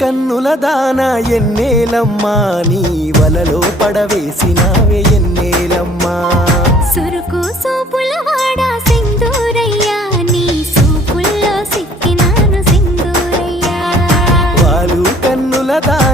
కన్నుల దాన ఎన్నేలమ్మా నీ వలలో పడవేసినావే ఎన్నేలమ్మా సురుకు సోపుల వాడా సింధూరయ్యా నీ సూపుల్లో సిక్కినాను సింధూరయ్యా వాలు కన్నుల దాన